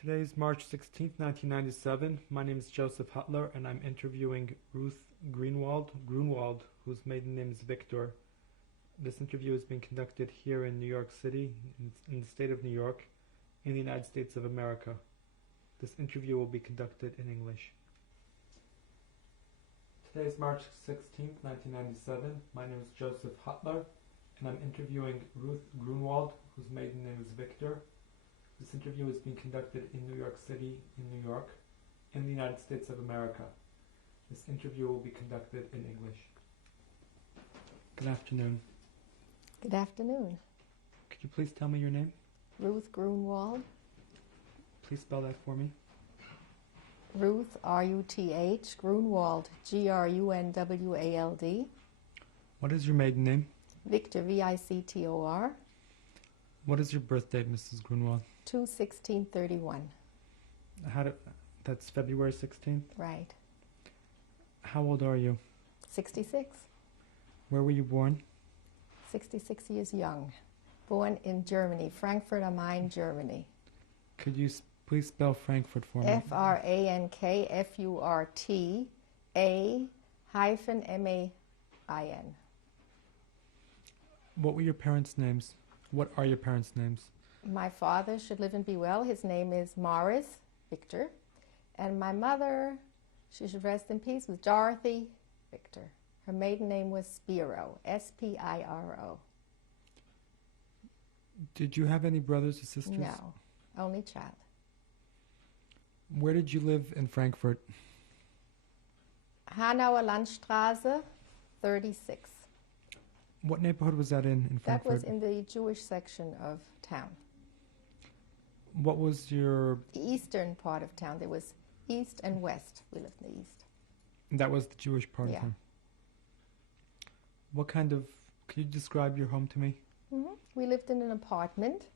Today is March 16th, 1997. My name is Joseph Hutler, and I'm interviewing Ruth Grunwald, whose maiden name is Victor. This interview is being conducted here in New York City, in the state of New York, in the United States of America. This interview will be conducted in English. Today is March 16th, 1997. My name is Joseph Hutler, and I'm interviewing Ruth Grunwald, whose maiden name is Victor. This interview is being conducted in New York City, in New York, in the United States of America. This interview will be conducted in English. Good afternoon. Good afternoon. Could you please tell me your name? Ruth Grunwald. Please spell that for me. Ruth, R-U-T-H, Grunwald, G-R-U-N-W-A-L-D. What is your maiden name? Victor, V-I-C-T-O-R. What is your birth date, Mrs. Grunwald? 2/16/31. That's February 16th? Right. How old are you? 66. Where were you born? 66 years young. Born in Germany, Frankfurt am Main, Germany. Could you please spell Frankfurt for me? F-R-A-N-K-F-U-R-T-A-M-A-I-N. What were your parents' names? What are your parents' names? My father should live and be well. His name is Morris Victor. And my mother, she should rest in peace, was Dorothy Victor. Her maiden name was Spiro, S-P-I-R-O. Did you have any brothers or sisters? No, only child. Where did you live in Frankfurt? Hanauer Landstraße, 36. What neighborhood was that in Frankfurt? That was in the Jewish section of town. What was your... The eastern part of town. There was east and west. We lived in the east. That was the Jewish part of town. What kind of... Could you describe your home to me? Mm-hmm. We lived in an apartment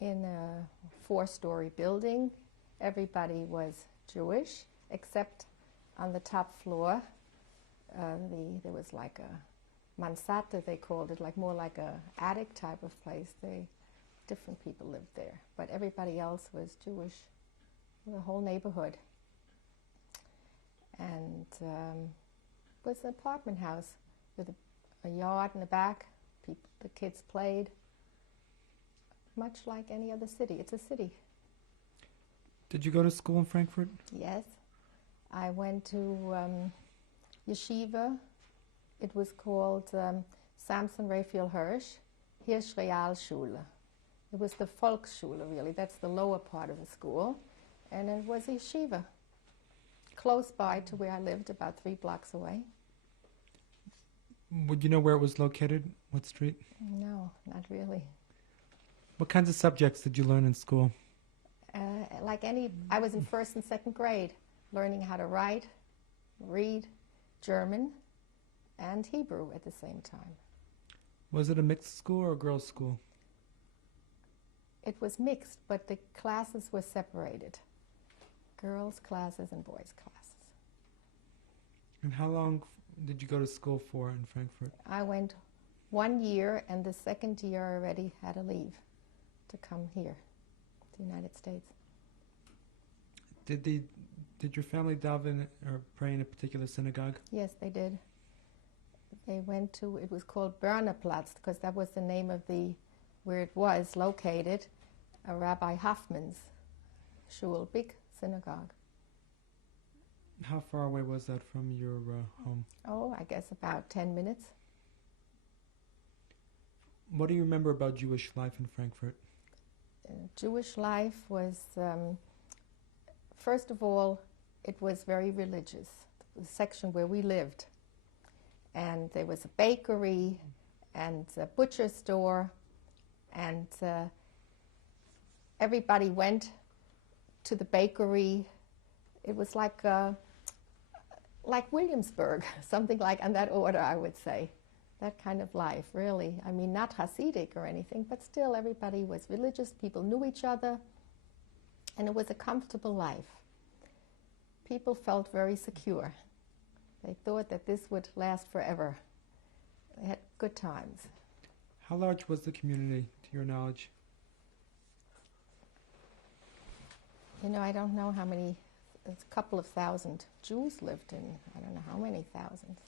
in a 4-story building. Everybody was Jewish, except on the top floor. There was like a mansarde, they called it, more like a attic type of place. Different people lived there, but everybody else was Jewish, the whole neighborhood. And it was an apartment house with a yard in the back. The kids played, much like any other city. It's a city. Did you go to school in Frankfurt? Yes. I went to yeshiva. It was called Samson Raphael Hirsch, Hirsch Realschule. It was the Volksschule, really. That's the lower part of the school. And it was a yeshiva, close by to where I lived, about 3 blocks away. Would you know where it was located? What street? No, not really. What kinds of subjects did you learn in school? I was in 1st and 2nd grade, learning how to write, read, German, and Hebrew at the same time. Was it a mixed school or a girls' school? It was mixed, but the classes were separated. Girls' classes and boys' classes. And how long did you go to school for in Frankfurt? I went 1 year, and the 2nd year I already had to leave to come here, to the United States. Did your family daven or pray in a particular synagogue? Yes, they did. They went to, it was called Börnerplatz, because that was the name of where it was located, Rabbi Hoffman's shul, big synagogue. How far away was that from your home? Oh, I guess about 10 minutes. What do you remember about Jewish life in Frankfurt? Jewish life was, first of all, it was very religious, the section where we lived. And there was a bakery and a butcher store, and everybody went to the bakery. It was like Williamsburg, something like in that order, I would say. That kind of life, really. I mean, not Hasidic or anything, but still everybody was religious, people knew each other, and it was a comfortable life. People felt very secure. They thought that this would last forever. They had good times. How large was the community, to your knowledge? You know, I don't know how many, a couple of thousand Jews lived in, I don't know how many thousands.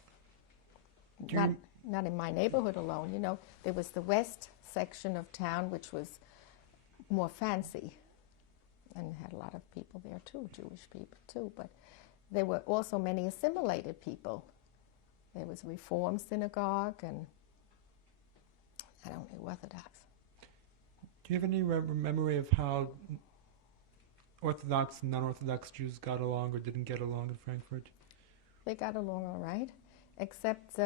Not in my neighborhood alone. You know, there was the west section of town, which was more fancy and had a lot of people there too, Jewish people too, but there were also many assimilated people. There was a Reform synagogue and not only Orthodox. Do you have any memory of how Orthodox and non-Orthodox Jews got along or didn't get along in Frankfurt? They got along all right, except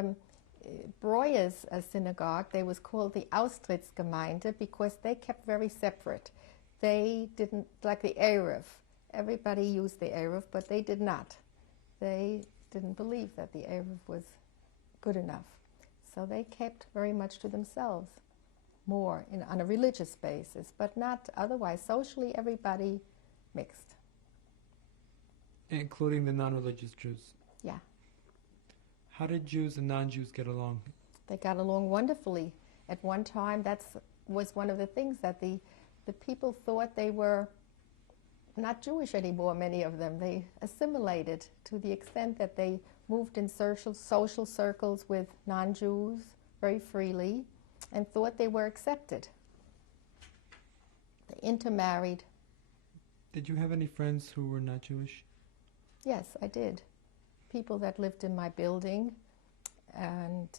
Breuer's synagogue, they was called the Austrittsgemeinde because they kept very separate. They didn't, like the Erev, everybody used the Erev, but they did not. They didn't believe that the Erev was good enough. So they kept very much to themselves, more on a religious basis, but not otherwise. Socially, everybody mixed. Including the non-religious Jews? Yeah. How did Jews and non-Jews get along? They got along wonderfully. At one time, that was one of the things that the people thought they were not Jewish anymore, many of them. They assimilated to the extent that they moved in social circles with non-Jews very freely and thought they were accepted. They intermarried. Did you have any friends who were not Jewish? Yes, I did. People that lived in my building, and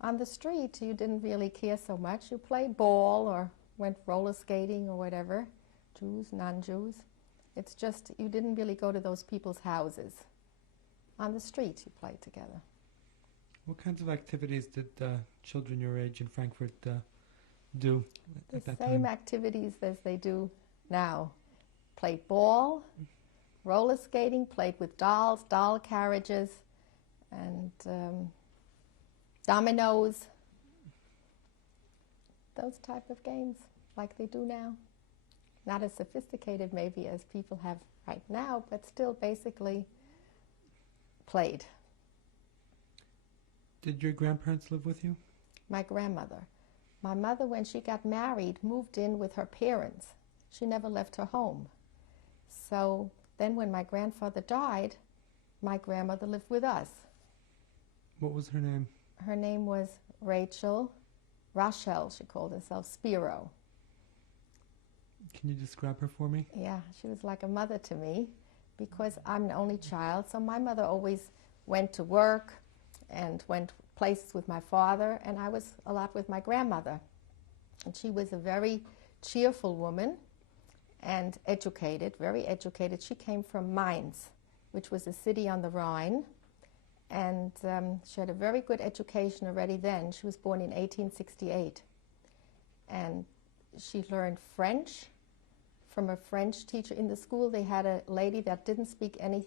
on the street you didn't really care so much. You played ball or went roller skating or whatever, Jews, non-Jews. It's just you didn't really go to those people's houses. On the street you played together. What kinds of activities did children your age in Frankfurt do at that time? The same activities as they do now. Played ball, roller skating, played with dolls, doll carriages, and dominoes. Those type of games like they do now. Not as sophisticated maybe as people have right now, but still basically played. Did your grandparents live with you? My grandmother. My mother, when she got married, moved in with her parents. She never left her home. So then when my grandfather died, my grandmother lived with us. What was her name? Her name was Rachel. She called herself Spiro. Can you describe her for me? Yeah, she was like a mother to me because I'm an only child. So my mother always went to work and went places with my father, and I was a lot with my grandmother. And she was a very cheerful woman and educated, very educated. She came from Mainz, which was a city on the Rhine, and she had a very good education already then. She was born in 1868, and she learned French from a French teacher. In the school they had a lady that didn't speak any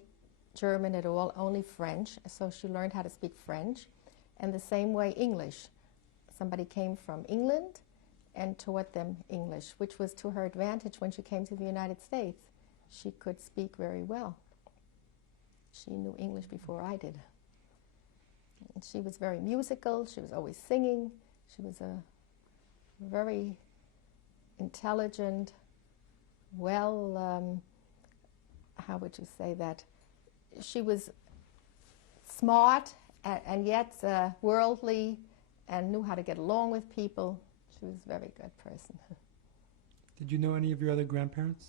German at all, only French, so she learned how to speak French, and the same way English. Somebody came from England and taught them English, which was to her advantage when she came to the United States. She could speak very well. She knew English before I did. And she was very musical. She was always singing. She was a very intelligent, well, how would you say that? She was smart and yet worldly and knew how to get along with people. She was a very good person. Did you know any of your other grandparents?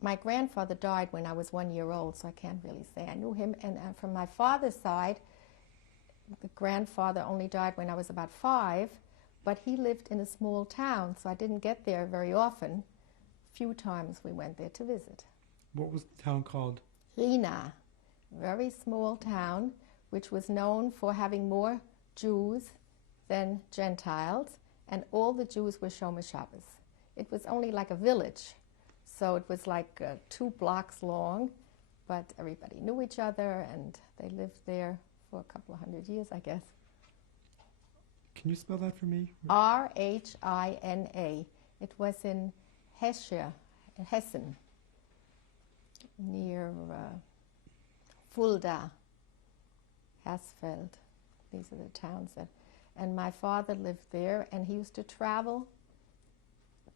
My grandfather died when I was 1 year old, so I can't really say I knew him. And from my father's side, the grandfather only died when I was about 5, but he lived in a small town, so I didn't get there very often. Few times we went there to visit. What was the town called? Rina, very small town, which was known for having more Jews than Gentiles, and all the Jews were Shomer Shabbos. It was only like a village, so it was like 2 blocks long, but everybody knew each other, and they lived there for a couple of 100 years, I guess. Can you spell that for me? R-H-I-N-A. It was in Hessen, near Fulda, Hersfeld. These are the towns that... And my father lived there, and he used to travel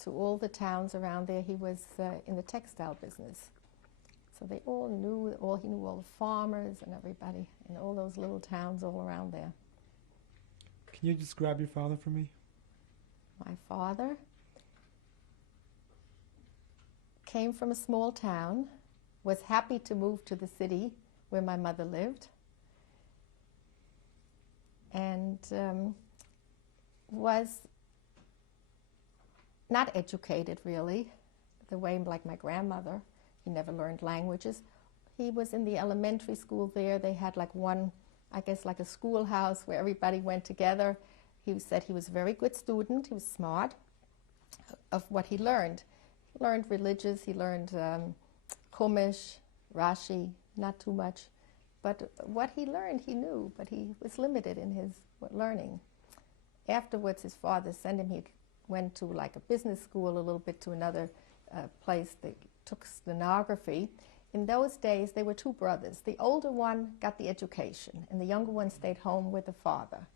to all the towns around there. He was in the textile business. So they all knew, he knew all the farmers and everybody in all those little towns all around there. Can you describe your father for me? My father came from a small town, was happy to move to the city where my mother lived, and was not educated really, the way like my grandmother. He never learned languages. He was in the elementary school there. They had like one, I guess like a schoolhouse where everybody went together. He said he was a very good student. He was smart of what he learned. He learned religious. He learned Chumash, Rashi, not too much. But what he learned, he knew, but he was limited in his learning. Afterwards, his father sent him, he went to like a business school a little bit, to another place that took stenography. In those days, there were two brothers. The older one got the education, and the younger one stayed home with the father.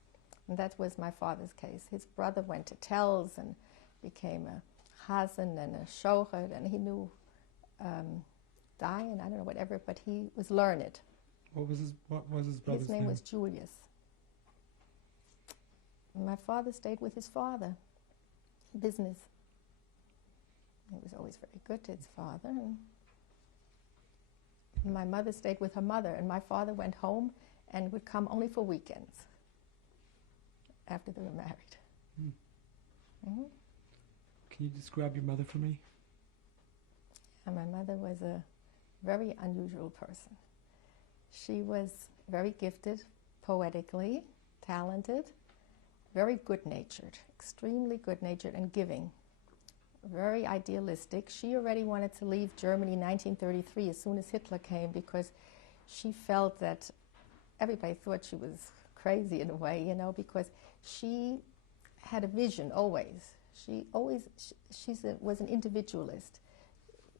And that was my father's case. His brother went to Telz and became a chazan and a shochet, and he knew Dayan, I don't know, whatever, but he was learned. What was his brother's His name was Julius. And my father stayed with his father, business. He was always very good to his father. And my mother stayed with her mother, and my father went home and would come only for weekends after they were married. Mm-hmm. Can you describe your mother for me? And my mother was a very unusual person. She was very gifted, poetically, talented, very good-natured, extremely good-natured and giving, very idealistic. She already wanted to leave Germany in 1933 as soon as Hitler came, because she felt that everybody thought she was crazy in a way, you know, because she had a vision always. She was an individualist.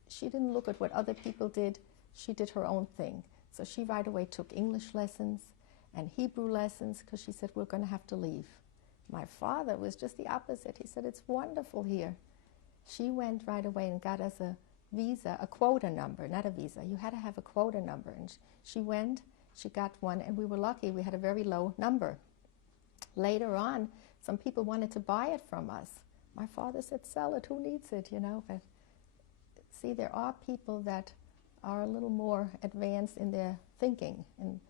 She didn't look at what other people did. She did her own thing. So she right away took English lessons and Hebrew lessons, because she said, we're going to have to leave. My father was just the opposite. He said, it's wonderful here. She went right away and got us a visa, a quota number, not a visa. You had to have a quota number. And she went, she got one, and we were lucky. We had a very low number. Later on, some people wanted to buy it from us. My father said, sell it, who needs it, you know? But see, there are people that are a little more advanced in their thinking, and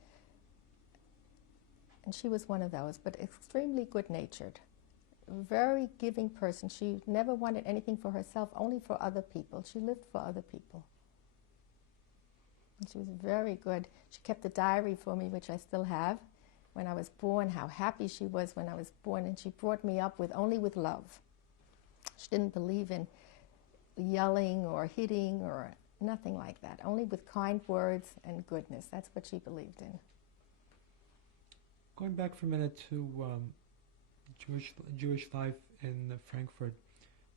she was one of those, but extremely good-natured, very giving person. She never wanted anything for herself, only for other people. She lived for other people. And she was very good. She kept a diary for me, which I still have, when I was born, how happy she was when I was born, and she brought me up only with love. She didn't believe in yelling or hitting or nothing like that, only with kind words and goodness. That's what she believed in. Going back for a minute to Jewish life in Frankfurt,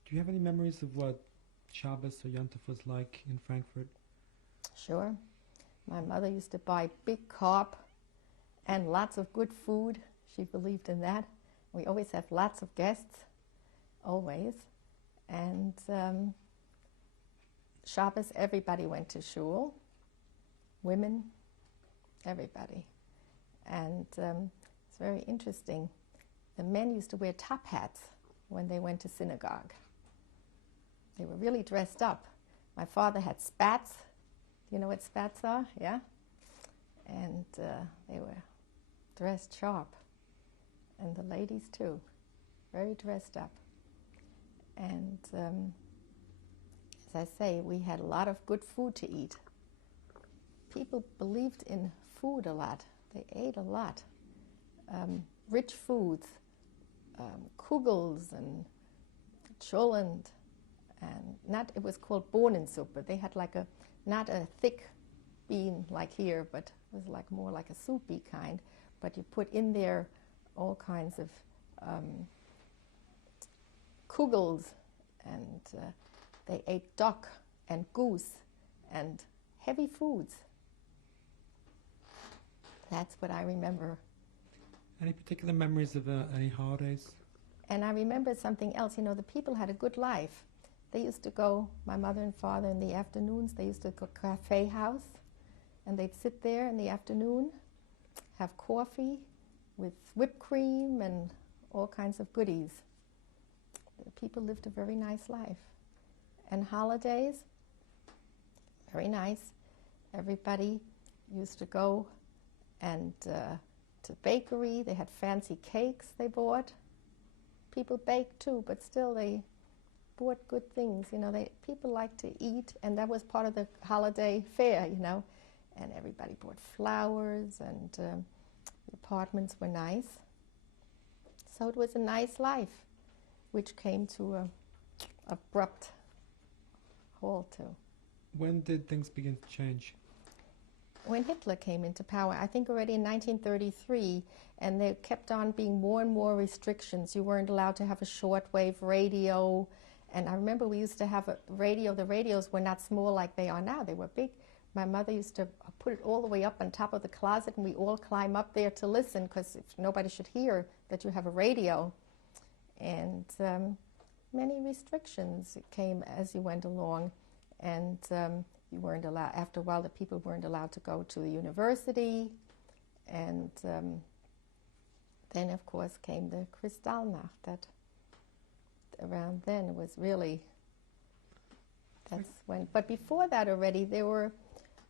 do you have any memories of what Shabbos or Yom Tov was like in Frankfurt? Sure. My mother used to buy big carp and lots of good food. She believed in that. We always have lots of guests, always. And Shabbos, everybody went to shul, women, everybody. And it's very interesting. The men used to wear top hats when they went to synagogue. They were really dressed up. My father had spats. You know what spats are? Yeah? And they were dressed sharp. And the ladies too, very dressed up. And as I say, we had a lot of good food to eat. People believed in food a lot. They ate a lot. Rich foods, kugels and cholent, and it was called Bohnensuppe. They had like not a thick bean like here, but it was like more like a soupy kind. But you put in there all kinds of kugels, and they ate duck and goose and heavy foods. That's what I remember. Any particular memories of any holidays? And I remember something else. You know, the people had a good life. They used to go, my mother and father, in the afternoons, they used to go to a cafe house, and they'd sit there in the afternoon, have coffee with whipped cream and all kinds of goodies. The people lived a very nice life. And holidays, very nice. Everybody used to go and to bakery. They had fancy cakes they bought. People baked too, but still they bought good things. You know, people like to eat, and that was part of the holiday fare, you know. And everybody bought flowers, and the apartments were nice. So it was a nice life, which came to an abrupt halt too. When did things begin to change? When Hitler came into power, I think already in 1933, and there kept on being more and more restrictions. You weren't allowed to have a shortwave radio, and I remember we used to have a radio. The radios were not small like they are now. They were big. My mother used to put it all the way up on top of the closet, and we all climb up there to listen, because nobody should hear that you have a radio. And many restrictions came as you went along, and you weren't allowed. After a while, the people weren't allowed to go to the university, and then, of course, came the Kristallnacht. That around then was really. That's when. But before that, already there were.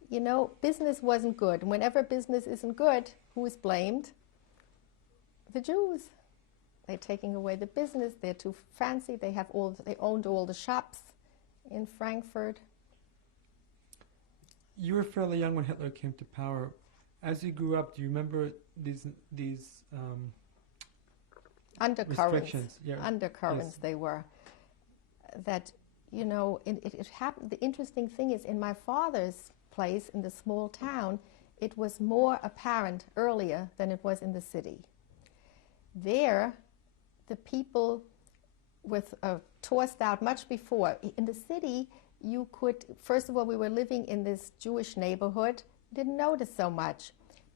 You know, business wasn't good. And whenever business isn't good, who is blamed? The Jews. They're taking away the business. They're too fancy. They owned all the shops in Frankfurt. You were fairly young when Hitler came to power. As you grew up, do you remember these undercurrents? Restrictions? Yeah. Undercurrents. Yes. They were. That, you know, it happened. The interesting thing is, in my father's place in the small town, it was more apparent earlier than it was in the city. There, the people were tossed out much before. In the city, you could, first of all, we were living in this Jewish neighborhood, didn't notice so much.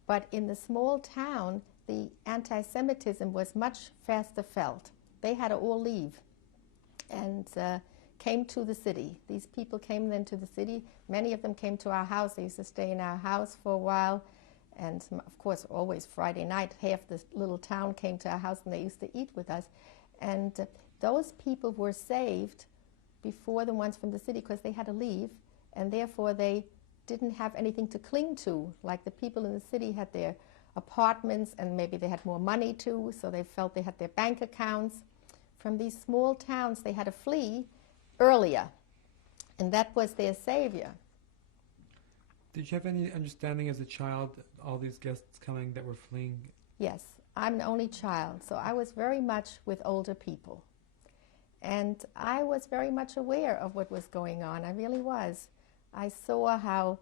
But in the small town, the anti-Semitism was much faster felt. They had to all leave and came to the city. These people came then to the city. Many of them came to our house. They used to stay in our house for a while. And of course, always Friday night, half the little town came to our house, and they used to eat with us. And those people were saved before the ones from the city, because they had to leave, and therefore they didn't have anything to cling to. Like the people in the city had their apartments, and maybe they had more money too, so they felt they had their bank accounts. From these small towns, they had to flee earlier, and that was their savior. Did you have any understanding as a child, all these guests coming that were fleeing? Yes, I'm the only child, so I was very much with older people. And I was very much aware of what was going on. I really was. I saw how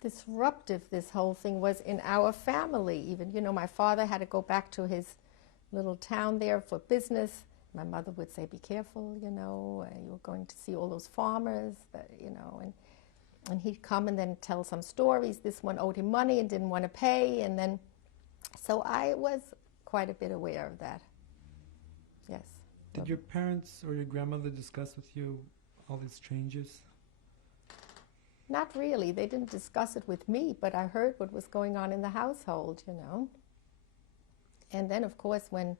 disruptive this whole thing was in our family. Even, you know, my father had to go back to his little town there for business. My mother would say, be careful, you know, you're going to see all those farmers, you know, and he'd come and then tell some stories. This one owed him money and didn't want to pay, and then, so I was quite a bit aware of that. Yes. Did your parents or your grandmother discuss with you all these changes? Not really. They didn't discuss it with me, but I heard what was going on in the household, you know. And then, of course, when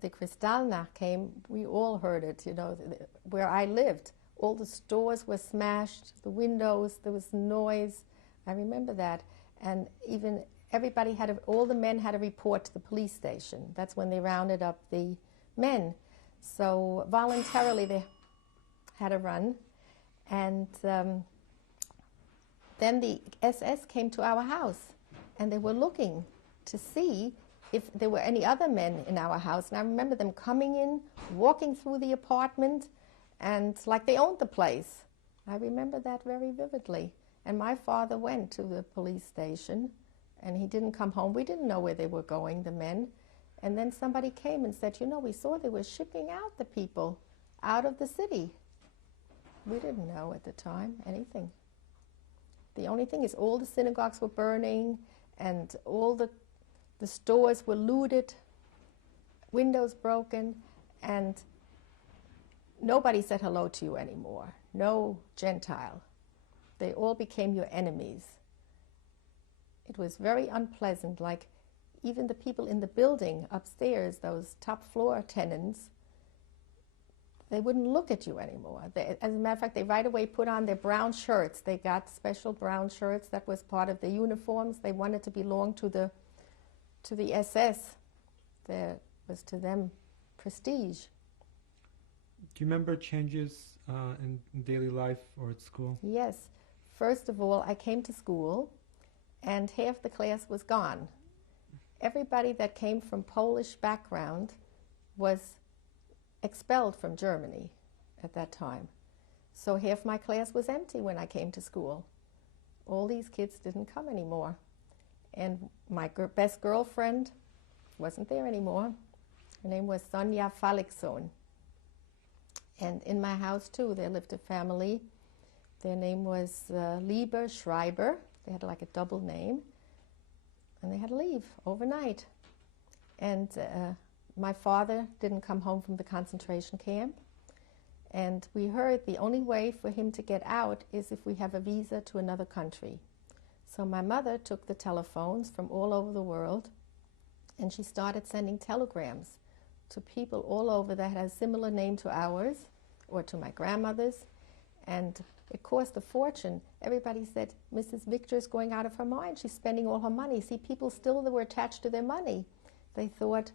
the Kristallnacht came, we all heard it, you know, where I lived. All the stores were smashed, the windows, there was noise. I remember that. And even everybody all the men had to report to the police station. That's when they rounded up the men. So voluntarily they had to run. And then the SS came to our house, and they were looking to see if there were any other men in our house. And I remember them coming in, walking through the apartment, and like they owned the place. I remember that very vividly. And my father went to the police station, and he didn't come home. We didn't know where they were going, the men. And then somebody came and said, you know, we saw they were shipping out the people out of the city. We didn't know at the time anything. The only thing is all the synagogues were burning, and all the stores were looted, windows broken, and nobody said hello to you anymore. No Gentile. They all became your enemies. It was very unpleasant, like even the people in the building upstairs, those top floor tenants, they wouldn't look at you anymore. As a matter of fact, they right away put on their brown shirts. They got special brown shirts. That was part of their uniforms. They wanted to belong to the SS. That was to them prestige. Do you remember changes in daily life or at school? Yes. First of all, I came to school and half the class was gone. Everybody that came from Polish background was expelled from Germany at that time. So half my class was empty when I came to school. All these kids didn't come anymore. And my best girlfriend wasn't there anymore. Her name was Sonja Falikson. And in my house too, there lived a family. Their name was Lieber Schreiber. They had like a double name. And they had to leave overnight. And my father didn't come home from the concentration camp. And we heard the only way for him to get out is if we have a visa to another country. So my mother took the telephones from all over the world and she started sending telegrams to people all over that had a similar name to ours or to my grandmother's. And it cost a fortune. Everybody said, Mrs. Victor's going out of her mind. She's spending all her money. See, people still were attached to their money. They thought,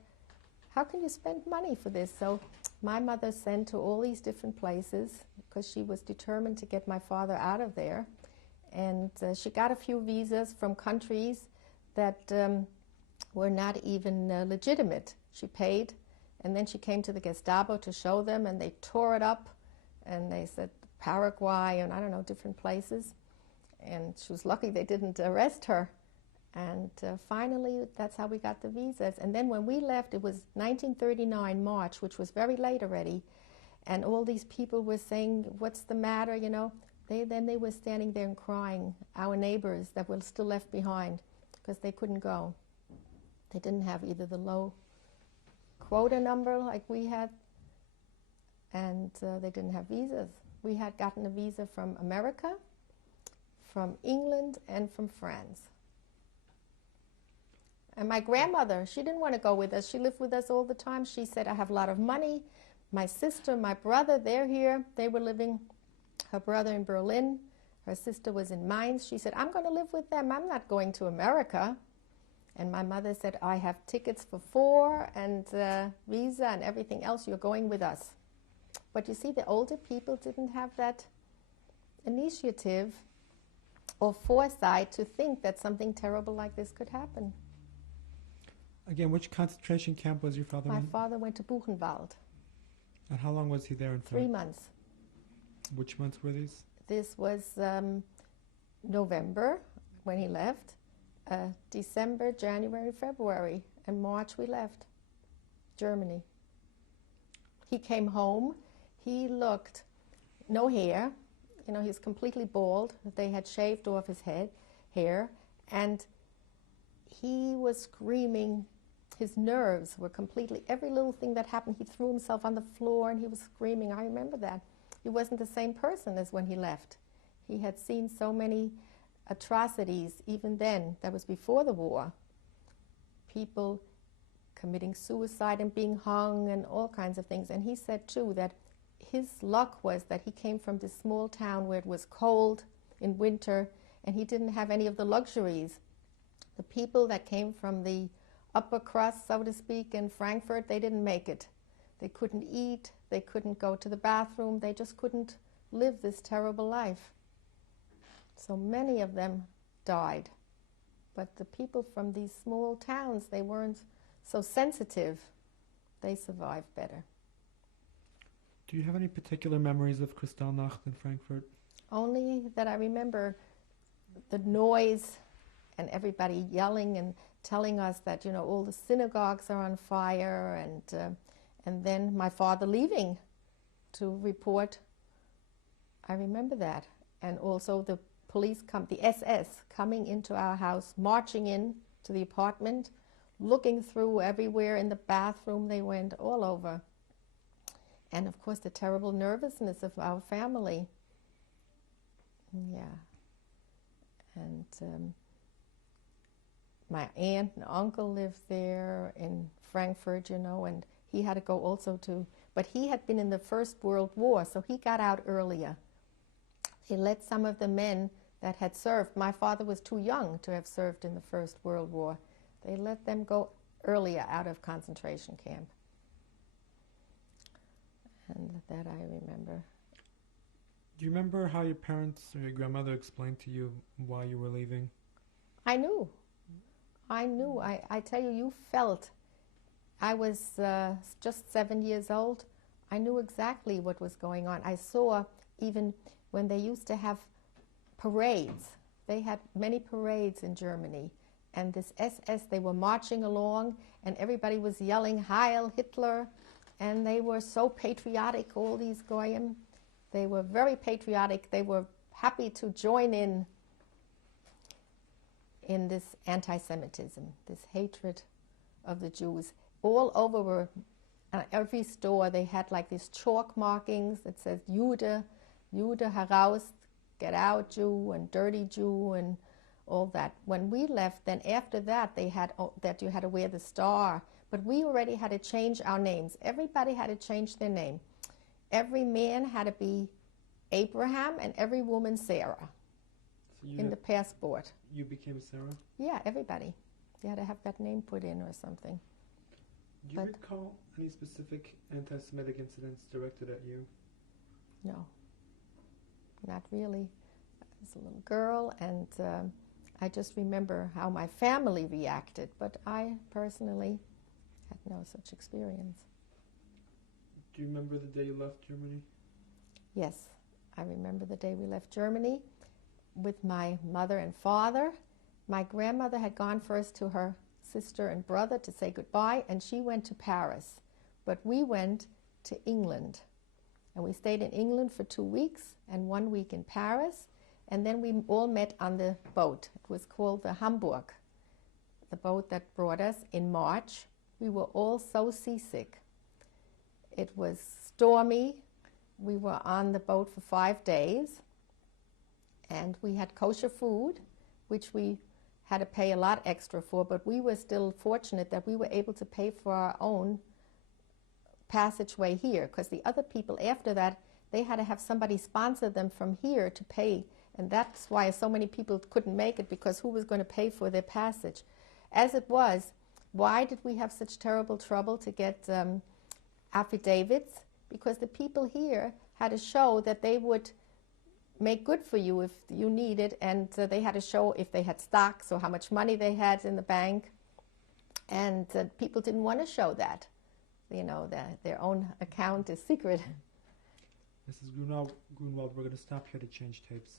how can you spend money for this? So my mother sent to all these different places because she was determined to get my father out of there. And she got a few visas from countries that were not even legitimate. She paid, and then she came to the Gestapo to show them, and they tore it up, and they said Paraguay and I don't know, different places. And she was lucky they didn't arrest her. And finally, that's how we got the visas. And then when we left, it was 1939 March, which was very late already. And all these people were saying, what's the matter, you know? Then they were standing there and crying, our neighbors that were still left behind, because they couldn't go. They didn't have either the low quota number like we had, and they didn't have visas. We had gotten a visa from America, from England, and from France. And my grandmother, she didn't want to go with us. She lived with us all the time. She said, I have a lot of money. My sister, my brother, they're here. They were living, her brother in Berlin. Her sister was in Mainz. She said, I'm going to live with them. I'm not going to America. And my mother said, I have tickets for 4 and visa and everything else. You're going with us. But you see, the older people didn't have that initiative or foresight to think that something terrible like this could happen. Again, which concentration camp was your father in? My father went to Buchenwald. And how long was he there? 3 months. Which months were these? This was November when he left, December, January, February, and March we left Germany. He came home. He looked, no hair, you know, he's completely bald. They had shaved off his hair, and he was screaming. His nerves were completely, every little thing that happened, he threw himself on the floor and he was screaming. I remember that. He wasn't the same person as when he left. He had seen so many atrocities even then. That was before the war. People committing suicide and being hung and all kinds of things. And he said too that his luck was that he came from this small town where it was cold in winter and he didn't have any of the luxuries. The people that came from the upper crust, so to speak, in Frankfurt, they didn't make it. They couldn't eat, they couldn't go to the bathroom, they just couldn't live this terrible life. So many of them died. But the people from these small towns, they weren't so sensitive. They survived better. Do you have any particular memories of Kristallnacht in Frankfurt? Only that I remember the noise and everybody yelling and telling us that, you know, all the synagogues are on fire, and then my father leaving to report. I remember that. And also the police the SS coming into our house, marching in to the apartment, looking through everywhere in the bathroom. They went all over. And of course the terrible nervousness of our family. Yeah. And my aunt and uncle lived there in Frankfurt, you know, and he had to go also to, but he had been in the First World War, so he got out earlier. He let some of the men that had served, my father was too young to have served in the First World War, they let them go earlier out of concentration camp. And that I remember. Do you remember how your parents or your grandmother explained to you why you were leaving? I knew. I tell you, you felt. I was just 7 years old. I knew exactly what was going on. I saw even when they used to have parades. They had many parades in Germany. And this SS, they were marching along, and everybody was yelling, Heil Hitler. And they were so patriotic, all these Goyim. They were very patriotic. They were happy to join in this anti-Semitism, this hatred of the Jews. All over were, every store they had like these chalk markings that says Jude, Jude heraus, get out Jew, and dirty Jew, and all that. When we left, then after that they had that you had to wear the star, but we already had to change our names. Everybody had to change their name. Every man had to be Abraham and every woman Sarah in the passport. You became Sarah? Yeah, everybody. You had to have that name put in or something. Do you recall any specific anti-Semitic incidents directed at you? No, not really. I was a little girl, and I just remember how my family reacted, but I personally had no such experience. Do you remember the day you left Germany? Yes, I remember the day we left Germany with my mother and father. My grandmother had gone first to her sister and brother to say goodbye, and she went to Paris. But we went to England, and we stayed in England for 2 weeks and 1 week in Paris, and then we all met on the boat. It was called the Hamburg, the boat that brought us in March. We were all so seasick. It was stormy. We were on the boat for 5 days, and we had kosher food, which we had to pay a lot extra for, but we were still fortunate that we were able to pay for our own passageway here, because the other people after that, they had to have somebody sponsor them from here to pay, and that's why so many people couldn't make it, because who was going to pay for their passage? As it was, why did we have such terrible trouble to get affidavits? Because the people here had to show that they would make good for you if you needed, and they had to show if they had stocks or how much money they had in the bank, and people didn't want to show that. You know, their own account is secret. Mrs. Grunwald, we're going to stop here to change tapes.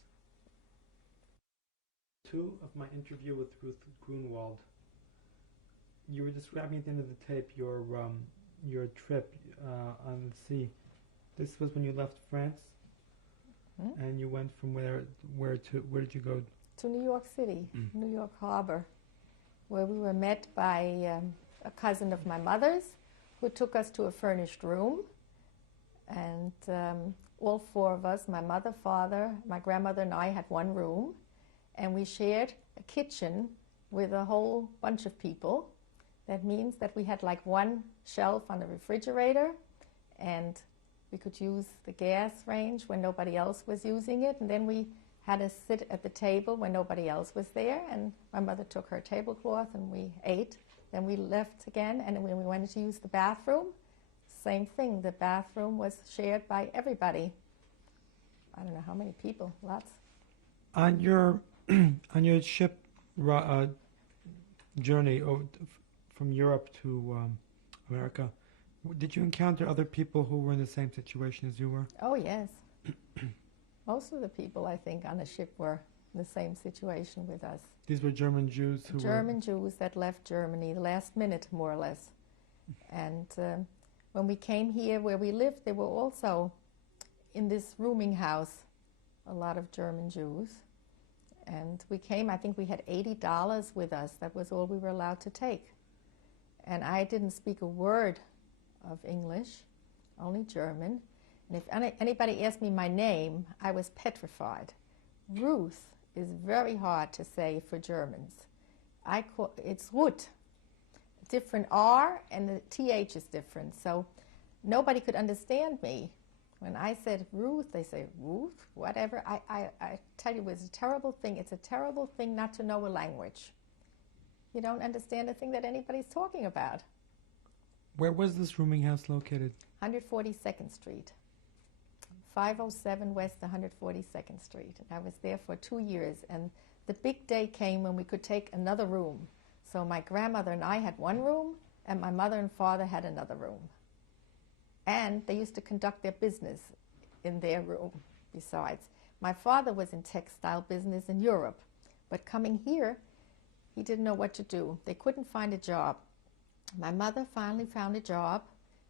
2 of my interview with Ruth Grunwald. You were describing at the end of the tape your trip on the sea. This was when you left France, and you went from where did you go? To New York City, New York Harbor, where we were met by a cousin of my mother's, who took us to a furnished room, and all 4 of us, my mother, father, my grandmother, and I, had one room, and we shared a kitchen with a whole bunch of people. That means that we had like one shelf on the refrigerator, and we could use the gas range when nobody else was using it, and then we had to sit at the table when nobody else was there, and my mother took her tablecloth and we ate. Then we left again, and when we went to use the bathroom, same thing. The bathroom was shared by everybody. I don't know how many people, lots. On your ship journey from Europe to America, did you encounter other people who were in the same situation as you were? Oh, yes. Most of the people, I think, on the ship were in the same situation with us. These were German Jews who German Jews that left Germany the last minute, more or less. And when we came here where we lived, there were also, in this rooming house, a lot of German Jews. And we came, I think we had $80 with us. That was all we were allowed to take. And I didn't speak a word of English. only German. And if anybody asked me my name, I was petrified. Ruth is very hard to say for Germans. It's Ruth. Different R and the TH is different. So nobody could understand me. When I said Ruth, they say, Ruth, whatever. I tell you, it was a terrible thing. It's a terrible thing not to know a language. You don't understand a thing that anybody's talking about. Where was this rooming house located? 142nd Street. 507 West 142nd Street. And I was there for 2 years. And the big day came when we could take another room. So my grandmother and I had one room, and my mother and father had another room. And they used to conduct their business in their room besides. My father was in textile business in Europe, but coming here, he didn't know what to do. They couldn't find a job. My mother finally found a job,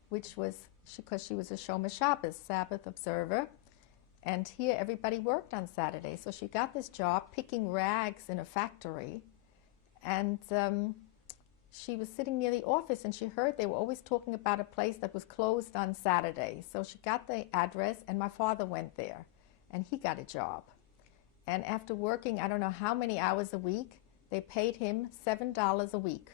which was because she was a Shomer Shabbos, Sabbath observer, and here everybody worked on Saturday. So she got this job picking rags in a factory, and she was sitting near the office, and she heard they were always talking about a place that was closed on Saturday. So she got the address, and my father went there, and he got a job. And after working, I don't know how many hours a week, they paid him $7 a week.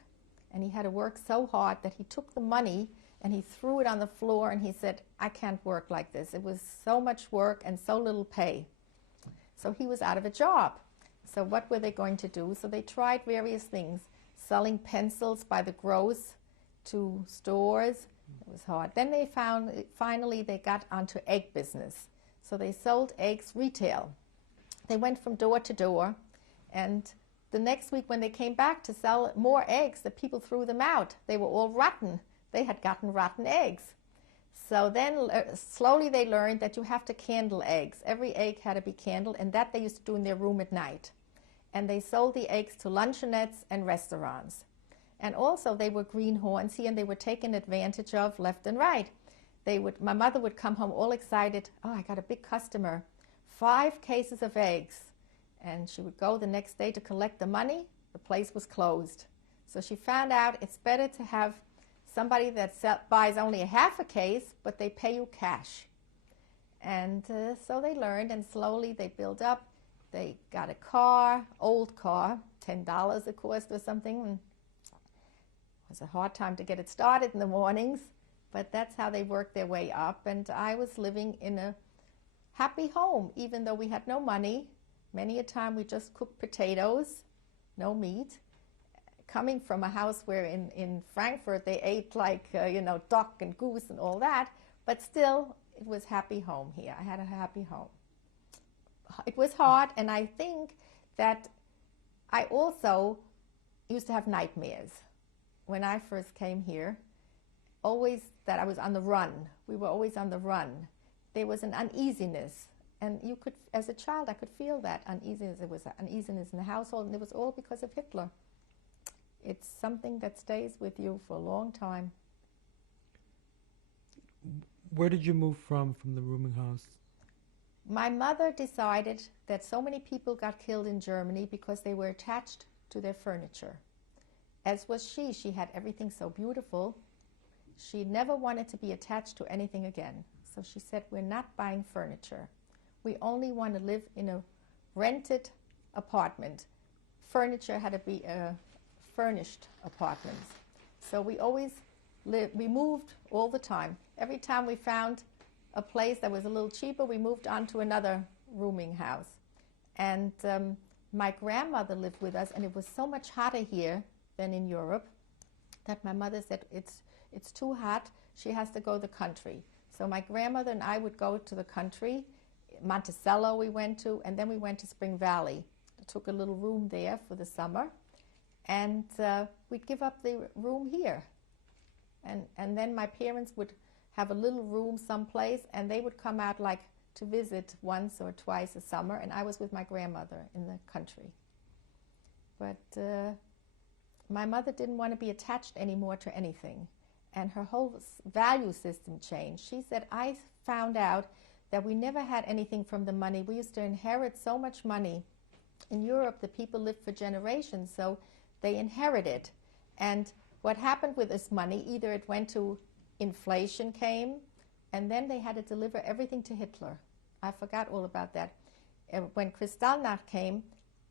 And he had to work so hard that he took the money and he threw it on the floor, and he said, I can't work like this. It was so much work and so little pay. So he was out of a job. So what were they going to do? So they tried various things, selling pencils by the gross to stores. It was hard. Then they finally they got onto egg business. So they sold eggs retail. They went from door to door, and the next week when they came back to sell more eggs, the people threw them out. They were all rotten. They had gotten rotten eggs. So then slowly they learned that you have to candle eggs. Every egg had to be candled, and that they used to do in their room at night. And they sold the eggs to luncheonettes and restaurants. And also they were greenhorns here, and they were taken advantage of left and right. My mother would come home all excited. Oh, I got a big customer. 5 cases of eggs. And she would go the next day to collect the money. The place was closed. So she found out it's better to have somebody that buys only a half a case, but they pay you cash. And so they learned, and slowly they built up. They got a car, old car, $10 it cost or something. And it was a hard time to get it started in the mornings, but that's how they worked their way up. And I was living in a happy home, even though we had no money. Many a time we just cooked potatoes, no meat. Coming from a house where in Frankfurt they ate like, duck and goose and all that, but still it was happy home here. I had a happy home. It was hard, and I think that I also used to have nightmares. When I first came here, always that I was on the run. We were always on the run. There was an uneasiness, and you could, as a child, I could feel that uneasiness. There was uneasiness in the household, and it was all because of Hitler. It's something that stays with you for a long time. Where did you move from the rooming house? My mother decided that so many people got killed in Germany because they were attached to their furniture. As was she. She had everything so beautiful. She never wanted to be attached to anything again. So she said, we're not buying furniture. We only want to live in a rented apartment. Furniture had to be furnished apartments. So we always we moved all the time. Every time we found a place that was a little cheaper, we moved on to another rooming house. And my grandmother lived with us, and it was so much hotter here than in Europe that my mother said, it's too hot, she has to go to the country. So my grandmother and I would go to the country. Monticello we went to, and then we went to Spring Valley. I took a little room there for the summer, and we'd give up the room here. And then my parents would have a little room someplace, and they would come out like to visit once or twice a summer, and I was with my grandmother in the country. But my mother didn't want to be attached anymore to anything, and her whole value system changed. She said, I found out that we never had anything from the money. We used to inherit so much money. In Europe, the people lived for generations, so they inherited. And what happened with this money, either it went to inflation came, and then they had to deliver everything to Hitler. I forgot all about that. When Kristallnacht came,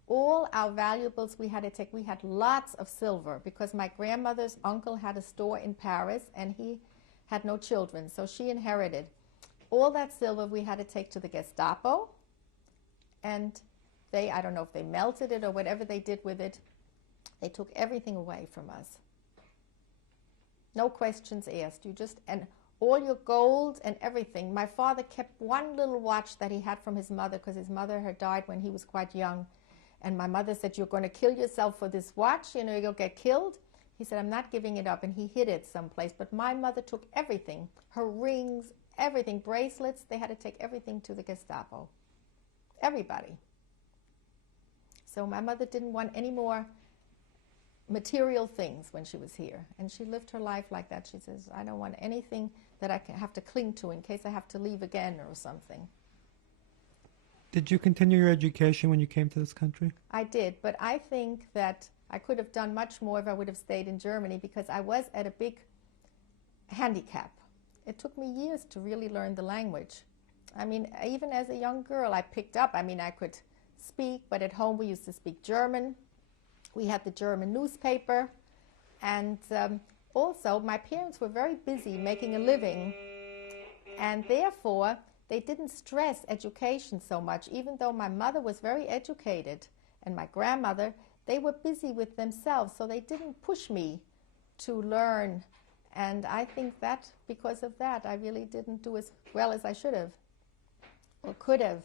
all our valuables we had to take. We had lots of silver because my grandmother's uncle had a store in Paris and he had no children, so she inherited. All that silver we had to take to the Gestapo, and they, I don't know if they melted it or whatever they did with it, they took everything away from us. No questions asked. You just, and all your gold and everything. My father kept one little watch that he had from his mother because his mother had died when he was quite young. And my mother said, "You're going to kill yourself for this watch, you know, you'll get killed." He said, "I'm not giving it up," and he hid it someplace. But my mother took everything, her rings, everything, bracelets, they had to take everything to the Gestapo. Everybody. So my mother didn't want any more material things when she was here. And she lived her life like that. She says, "I don't want anything that I can have to cling to in case I have to leave again or something." Did you continue your education when you came to this country? I did, but I think that I could have done much more if I would have stayed in Germany because I was at a big handicap. It took me years to really learn the language. I mean, even as a young girl, I picked up. I mean, I could speak, but at home we used to speak German. We had the German newspaper. And also, my parents were very busy making a living. And therefore, they didn't stress education so much, even though my mother was very educated and my grandmother, they were busy with themselves, so they didn't push me to learn. And I think that because of that, I really didn't do as well as I should have or could have.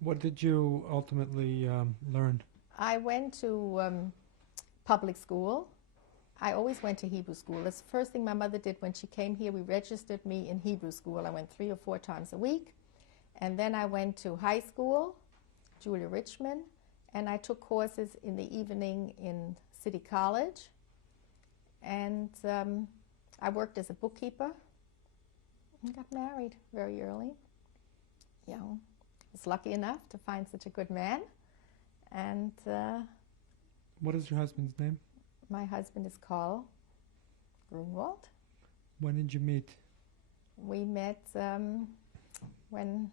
What did you ultimately learn? I went to public school. I always went to Hebrew school. That's the first thing my mother did when she came here. We registered me in Hebrew school. I went 3 or 4 times a week. And then I went to high school, Julia Richmond, and I took courses in the evening in City College. And I worked as a bookkeeper and got married very early. You know, I was lucky enough to find such a good man. And what is your husband's name? My husband is Carl Grunwald. When did you meet? We met when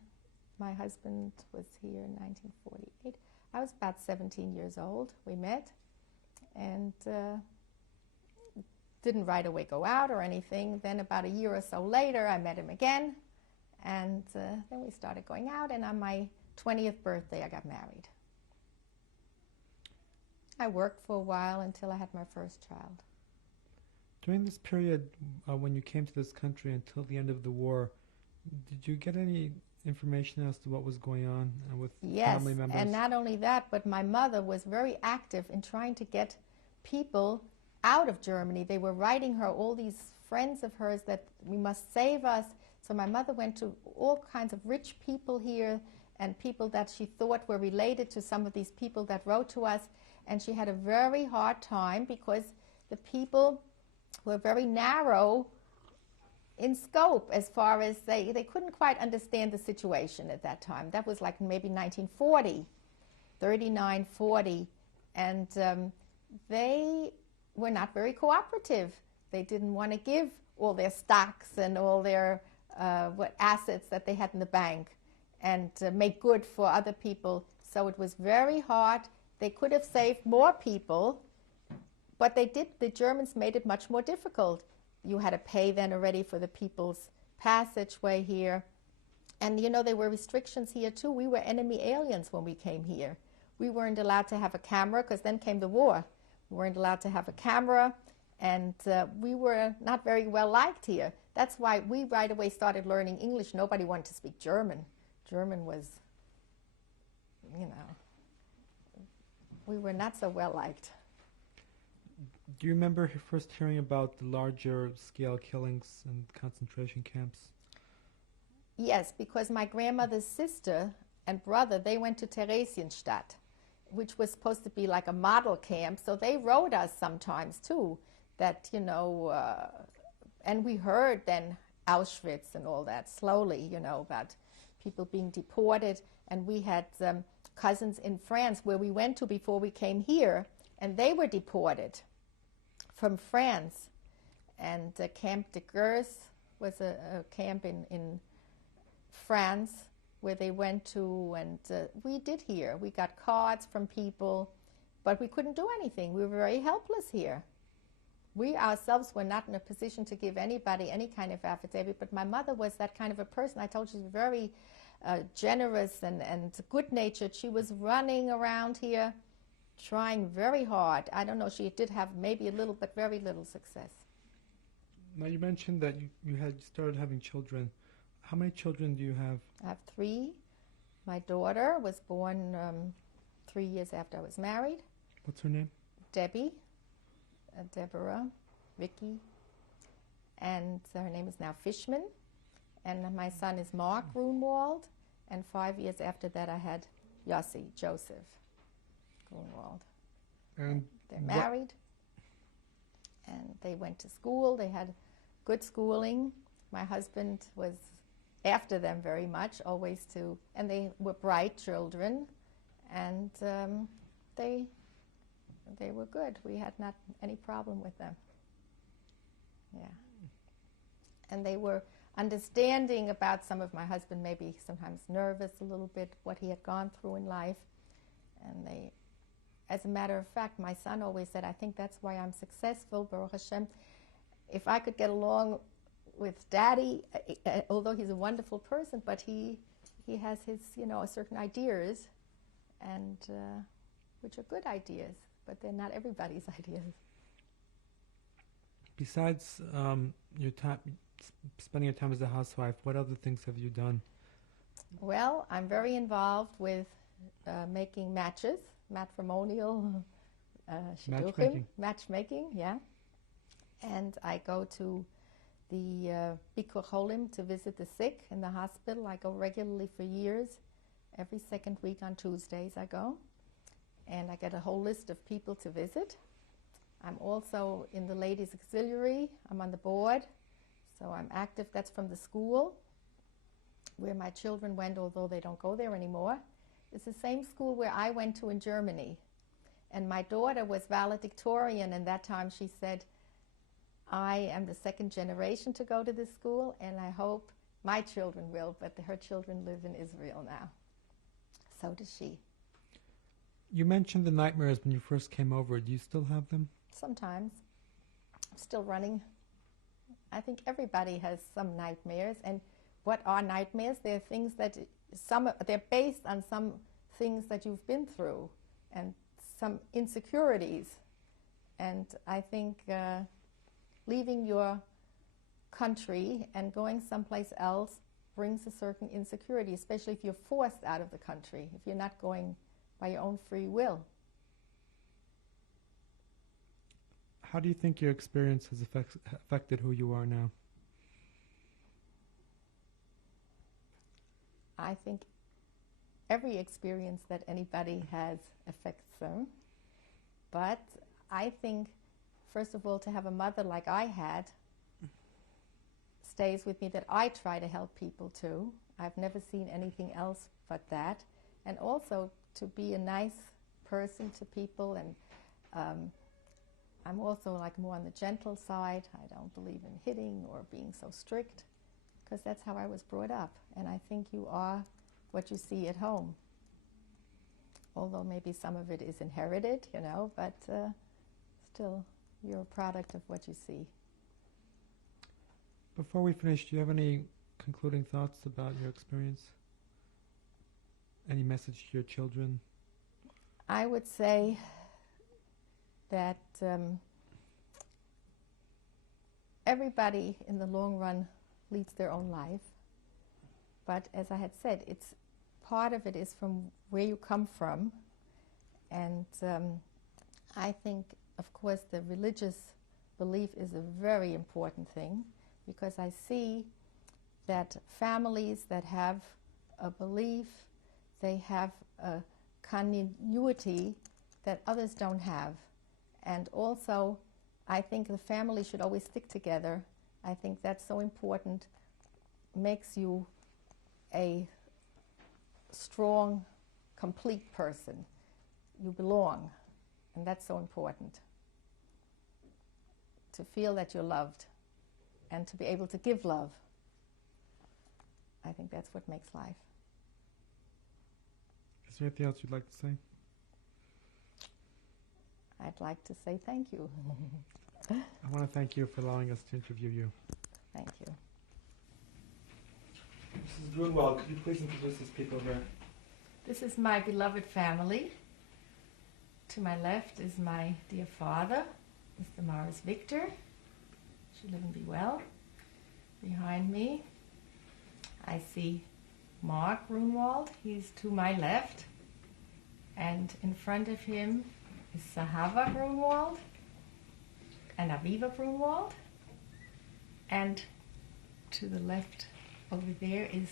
my husband was here in 1948. I was about 17 years old. We met and didn't right away go out or anything. Then about a year or so later, I met him again. And then we started going out. And on my 20th birthday, I got married. I worked for a while until I had my first child. During this period, when you came to this country until the end of the war, did you get any information as to what was going on with family members? Yes, and not only that, but my mother was very active in trying to get people out of Germany. They were writing her, all these friends of hers, that we must save us. So my mother went to all kinds of rich people here and people that she thought were related to some of these people that wrote to us. And she had a very hard time because the people were very narrow in scope as far as they couldn't quite understand the situation at that time. That was like maybe 1940, 39, 40. And they were not very cooperative. They didn't want to give all their stocks and all their assets that they had in the bank and make good for other people. So it was very hard. They could have saved more people, but they did. The Germans made it much more difficult. You had to pay then already for the people's passageway here. And, you know, there were restrictions here, too. We were enemy aliens when we came here. We weren't allowed to have a camera because then came the war. We weren't allowed to have a camera, and we were not very well liked here. That's why we right away started learning English. Nobody wanted to speak German. German was, you know, we were not so well liked. Do you remember first hearing about the larger scale killings and concentration camps? Yes, because my grandmother's sister and brother, they went to Theresienstadt, which was supposed to be like a model camp. So they wrote us sometimes too that, you know, and we heard then Auschwitz and all that slowly, you know, about people being deported. And we had cousins in France where we went to before we came here, and they were deported from France. And Camp de Gers, was a camp in France where they went to, and we did hear. We got cards from people, but we couldn't do anything. We were very helpless here. We ourselves were not in a position to give anybody any kind of affidavit, but my mother was that kind of a person. I told you, she was very generous and good-natured. She was running around here trying very hard. I don't know, she did have maybe a little, but very little success. Now you mentioned that you had started having children. How many children do you have? I have 3. My daughter was born 3 years after I was married. What's her name? Debbie, Deborah, Vicky, and her name is now Fishman. And my son is Mark Grunwald, and 5 years after that I had Yossi, Joseph Grunwald. And they're married, and they went to school. They had good schooling. My husband was after them very much, always to, and they were bright children, and they were good. We had not any problem with them. Yeah. And they were understanding about some of my husband, maybe sometimes nervous a little bit, what he had gone through in life. And they, as a matter of fact, my son always said, I think that's why I'm successful, Baruch Hashem. If I could get along with Daddy, although he's a wonderful person, but he has his, certain ideas, and which are good ideas, but they're not everybody's ideas. Besides your time, spending your time as a housewife, what other things have you done? Well, I'm very involved with making matches, matrimonial matchmaking, yeah. And I go to the Bikur Cholim to visit the sick in the hospital. I go regularly for years. Every second week on Tuesdays I go. And I get a whole list of people to visit. I'm also in the Ladies Auxiliary. I'm on the board. So I'm active. That's from the school where my children went, although they don't go there anymore. It's the same school where I went to in Germany. And my daughter was valedictorian, and that time she said, I am the second generation to go to this school, and I hope my children will, but her children live in Israel now. So does she. You mentioned the nightmares when you first came over. Do you still have them? Sometimes. I'm still running. I think everybody has some nightmares. And what are nightmares? They're things that they're based on some things that you've been through and some insecurities. And I think leaving your country and going someplace else brings a certain insecurity, especially if you're forced out of the country, if you're not going by your own free will. How do you think your experience has affected who you are now? I think every experience that anybody has affects them. But I think, first of all, to have a mother like I had stays with me, that I try to help people too. I've never seen anything else but that. And also to be a nice person to people, and I'm also like more on the gentle side. I don't believe in hitting or being so strict, because that's how I was brought up. And I think you are what you see at home. Although maybe some of it is inherited, but still you're a product of what you see. Before we finish, do you have any concluding thoughts about your experience? Any message to your children? I would say that everybody in the long run leads their own life. But as I had said, it's part of it is from where you come from. And I think, of course, the religious belief is a very important thing, because I see that families that have a belief, they have a continuity that others don't have. And also, I think the family should always stick together. I think that's so important. Makes you a strong, complete person. You belong, and that's so important. To feel that you're loved. and to be able to give love. I think that's what makes life. Is there anything else you'd like to say? I'd like to say thank you. I want to thank you for allowing us to interview you. Thank you. Mrs. Grunwald, could you please introduce these people here? This is my beloved family. To my left is my dear father, Mr. Morris Victor. Should live and be well. Behind me, I see Mark Grunwald. He's to my left. And in front of him is Sahava Grunwald and Aviva Grunwald. And to the left over there is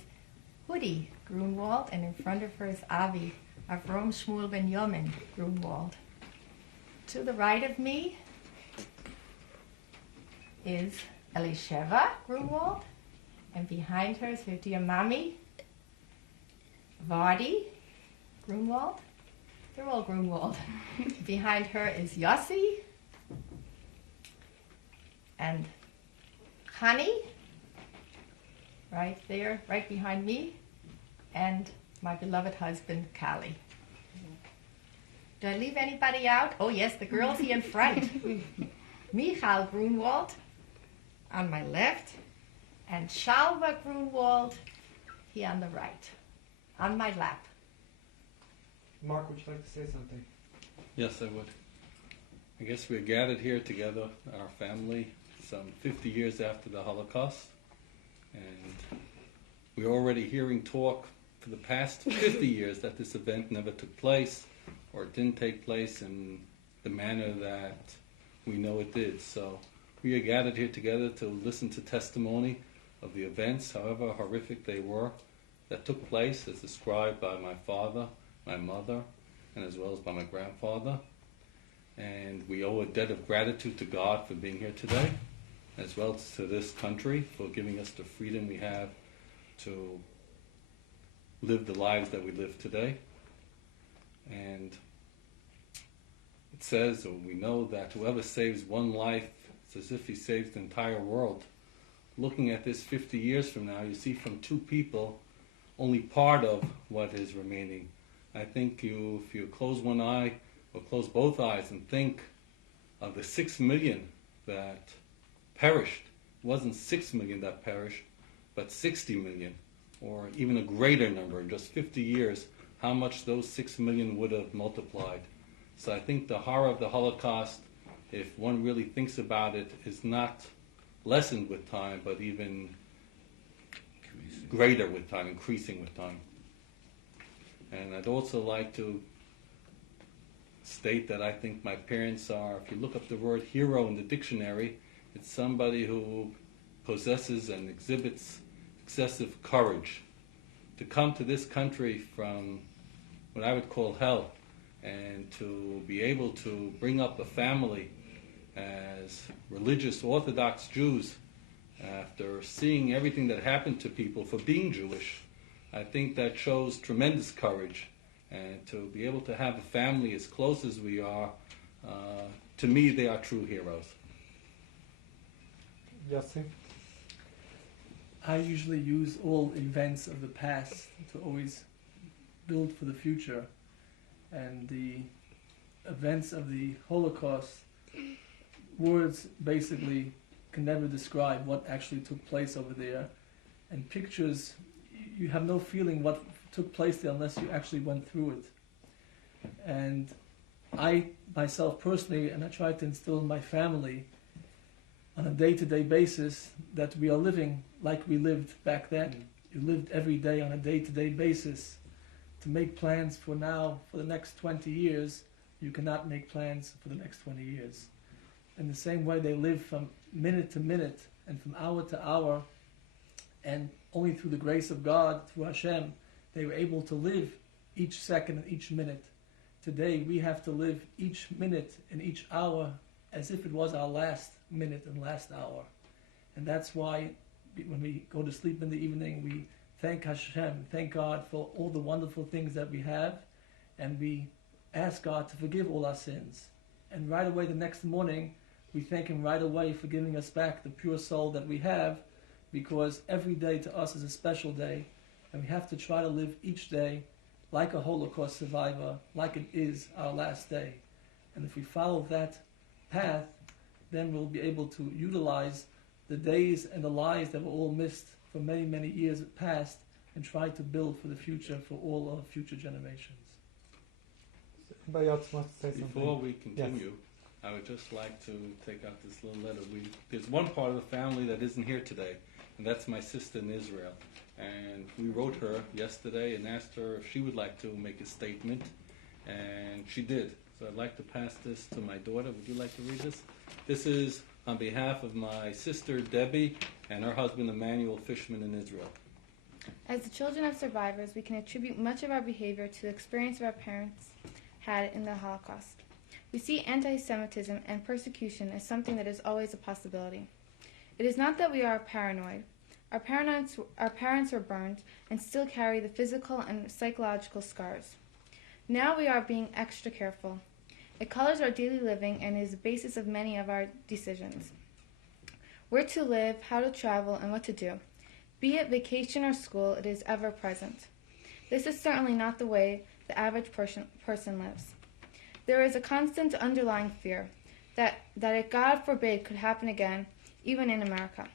Hudi Grunwald, and in front of her is Avi, Avrom Shmuel Ben Yomin Grunwald. To the right of me is Elisheva Grunwald, and behind her is her dear mommy, Vardi Grunwald. They're all Grunwald. Behind her is Yossi and Hani, right there, right behind me, and my beloved husband, Kali. Did I leave anybody out? Oh yes, the girls here in front. Michal Grunwald on my left, and Shalva Grunwald here on the right, on my lap. Mark, would you like to say something? Yes, I would. I guess we're gathered here together, our family, some 50 years after the Holocaust, and we're already hearing talk for the past 50 years that this event never took place, or it didn't take place in the manner that we know it did. So we are gathered here together to listen to testimony of the events, however horrific they were, that took place as described by my father, my mother, and as well as by my grandfather. And we owe a debt of gratitude to God for being here today, as well as to this country for giving us the freedom we have to live the lives that we live today. And it says, or we know, that whoever saves one life, it's as if he saves the entire world. Looking at this 50 years from now, you see from two people only part of what is remaining. I think if you close one eye or close both eyes and think of the 6 million that perished, it wasn't 6 million that perished, but 60 million, or even a greater number in just 50 years, how much those 6 million would have multiplied. So I think the horror of the Holocaust, if one really thinks about it, is not lessened with time, but even greater with time, increasing with time. And I'd also like to state that I think my parents are, if you look up the word hero in the dictionary, it's somebody who possesses and exhibits excessive courage. To come to this country from what I would call hell, and to be able to bring up a family as religious Orthodox Jews after seeing everything that happened to people for being Jewish, I think that shows tremendous courage. And to be able to have a family as close as we are, to me, they are true heroes. Yossi? I usually use all events of the past to always build for the future. And the events of the Holocaust, words basically can never describe what actually took place over there. And pictures, you have no feeling what took place there unless you actually went through it. And I, myself personally, and I try to instill in my family on a day-to-day basis that we are living like we lived back then. You lived every day on a day-to-day basis. To make plans for now, for the next 20 years, you cannot make plans for the next 20 years. In the same way, they live from minute to minute and from hour to hour, and only through the grace of God, through Hashem, they were able to live each second and each minute. Today, we have to live each minute and each hour as if it was our last minute and last hour. And that's why when we go to sleep in the evening, we thank Hashem, thank God for all the wonderful things that we have, and we ask God to forgive all our sins. And right away the next morning, we thank Him right away for giving us back the pure soul that we have, because every day to us is a special day, and we have to try to live each day like a Holocaust survivor, like it is our last day. And if we follow that path, then we'll be able to utilize the days and the lives that were all missed for many, many years past, and try to build for the future for all our future generations. Anybody else wants to say something? Before we continue, I would just like to take out this little letter. There's one part of the family that isn't here today, and that's my sister in Israel. And we wrote her yesterday and asked her if she would like to make a statement, and she did. So I'd like to pass this to my daughter. Would you like to read this? This is on behalf of my sister Debbie and her husband Emmanuel Fishman in Israel. As the children of survivors, we can attribute much of our behavior to the experience our parents had in the Holocaust. We see anti-Semitism and persecution as something that is always a possibility. It is not that we are paranoid. Our parents were burned and still carry the physical and psychological scars. Now we are being extra careful. It colors our daily living and is the basis of many of our decisions. Where to live, how to travel, and what to do. Be it vacation or school, it is ever present. This is certainly not the way the average person lives. There is a constant underlying fear that it, God forbid, could happen again, even in America.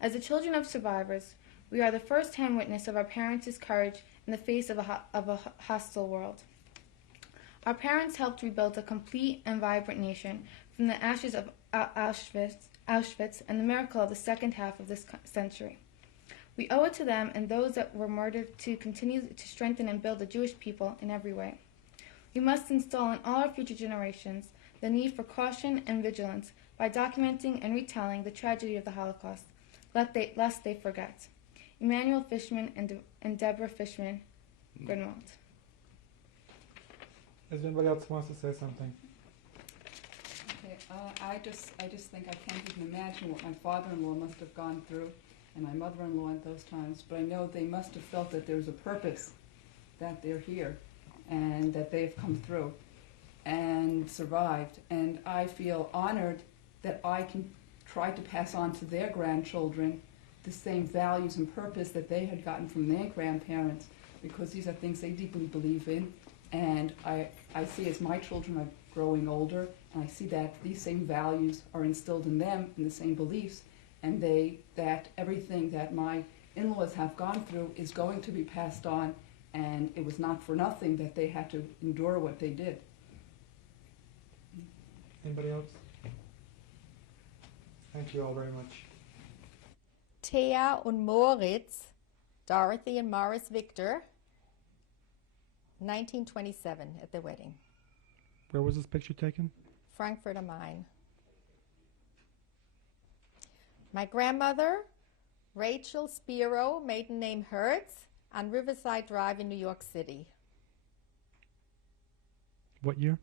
As the children of survivors, we are the first-hand witness of our parents' courage in the face of a hostile world. Our parents helped rebuild a complete and vibrant nation from the ashes of Auschwitz and the miracle of the second half of this century. We owe it to them and those that were martyred to continue to strengthen and build the Jewish people in every way. We must install in all our future generations the need for caution and vigilance by documenting and retelling the tragedy of the Holocaust, lest they forget. Emmanuel Fishman and Deborah Fishman, Grunwald. Is there anybody else who wants to say something? Okay, I just think I can't even imagine what my father-in-law must have gone through, and my mother-in-law at those times. But I know they must have felt that there's a purpose, that they're here, and that they've come through and survived. And I feel honored that I can try to pass on to their grandchildren the same values and purpose that they had gotten from their grandparents, because these are things they deeply believe in. And I see as my children are growing older, and I see that these same values are instilled in them, and the same beliefs, and that everything that my in-laws have gone through is going to be passed on, and it was not for nothing that they had to endure what they did. Anybody else? Thank you all very much. Thea und Moritz, Dorothy and Morris Victor, 1927 at their wedding. Where was this picture taken? Frankfurt am Main. My grandmother, Rachel Spiro, maiden name Hertz, on Riverside Drive in New York City. What year?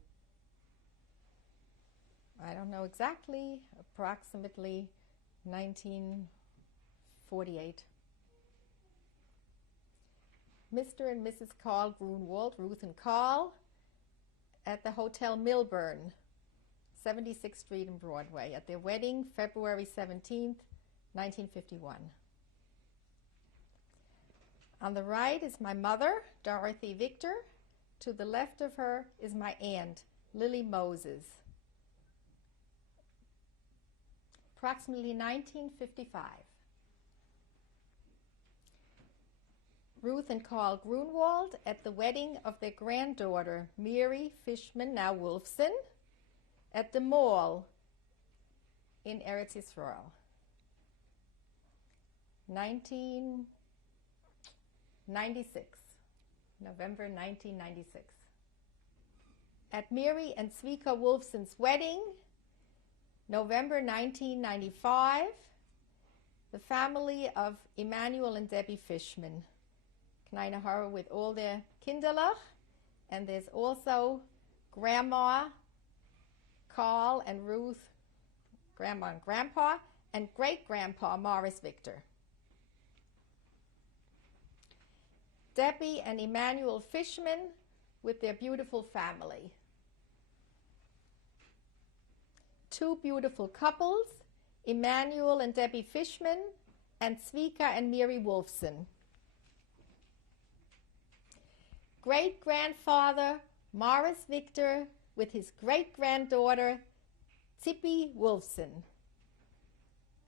I don't know exactly, approximately 1948. Mr. and Mrs. Carl Grunwald, Ruth and Carl, at the Hotel Milburn, 76th Street and Broadway, at their wedding, February 17th, 1951. On the right is my mother, Dorothy Victor. To the left of her is my aunt, Lily Moses. Approximately 1955. Ruth and Carl Grunwald at the wedding of their granddaughter, Mary Fishman, now Wolfson, at the mall in Eretz Yisrael. 1996, November 1996. At Mary and Zvika Wolfson's wedding, November 1995, the family of Emmanuel and Debbie Fishman. Kleine Horror with all their Kinderlach, and there's also Grandma, Carl and Ruth, Grandma and Grandpa, and Great-Grandpa Morris Victor. Debbie and Emmanuel Fishman with their beautiful family. two beautiful couples, Emmanuel and Debbie Fishman, and Zvika and Miri Wolfson. Great-grandfather Morris Victor with his great-granddaughter Tippi Wolfson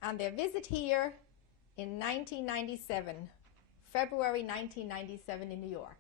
on their visit here in 1997, February 1997 in New York.